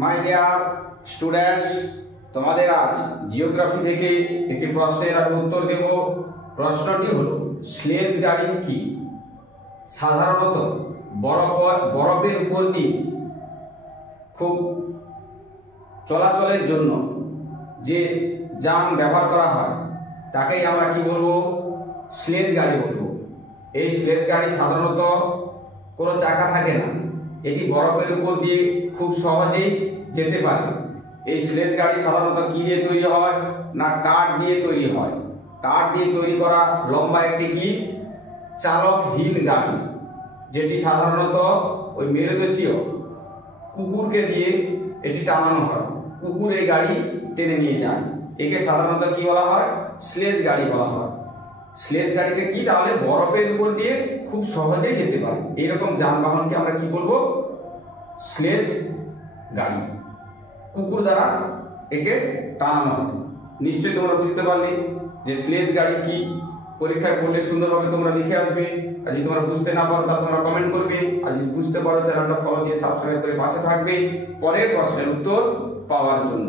My dear students, তোমাদের আজ geography থেকে একটি প্রশ্নের আমি উত্তর দেব। প্রশ্নটি হলো, স্লেজ গাড়ি কি? সাধারণত বরফের উপর দিয়ে খুব চলাচলের জন্য যে যান ব্যবহার করা হয় তাকেই আমরা কি বলবো? স্লেজ গাড়ি বলবো। এই স্লেজ গাড়ি সাধারণত কোনো চাকা থাকে না, এটি বরফের উপর দিয়ে খুব সহজেই যেতে পারে। এই স্লেজ গাড়ি সাধারণত কি দিয়ে তৈরি হয় না, কাঠ দিয়ে তৈরি হয়। কাঠ দিয়ে তৈরি করা লম্বা একটি কি চালকহীন গাড়ি, যেটি সাধারণত ওই মেরুদেশীয় কুকুরকে দিয়ে এটি টানানো হয়। কুকুর এই গাড়ি টেনে নিয়ে যায়, একে সাধারণত কি বলা হয়? স্লেজ গাড়ি বলা হয়। স্লেজ গাড়িটা কি? তাহলে বরফের উপর দিয়ে খুব সহজেই যেতে পারে এইরকম যানবাহনকে আমরা কি বলবো? স্লেজ গাড়ি। কুকুর দ্বারা একে টানানো হয়। নিশ্চয়ই তোমরা বুঝতে পারলে যে স্লেজ গাড়ি কি। পরীক্ষায় পড়লে সুন্দরভাবে তোমরা লিখে আসবে। আর যদি তোমরা বুঝতে না পারো তা তোমরা কমেন্ট করবে। আর যদি বুঝতে পারো চ্যানেলটা ফলো দিয়ে সাবস্ক্রাইব করে পাশে থাকবে পরের প্রশ্নের উত্তর পাওয়ার জন্য।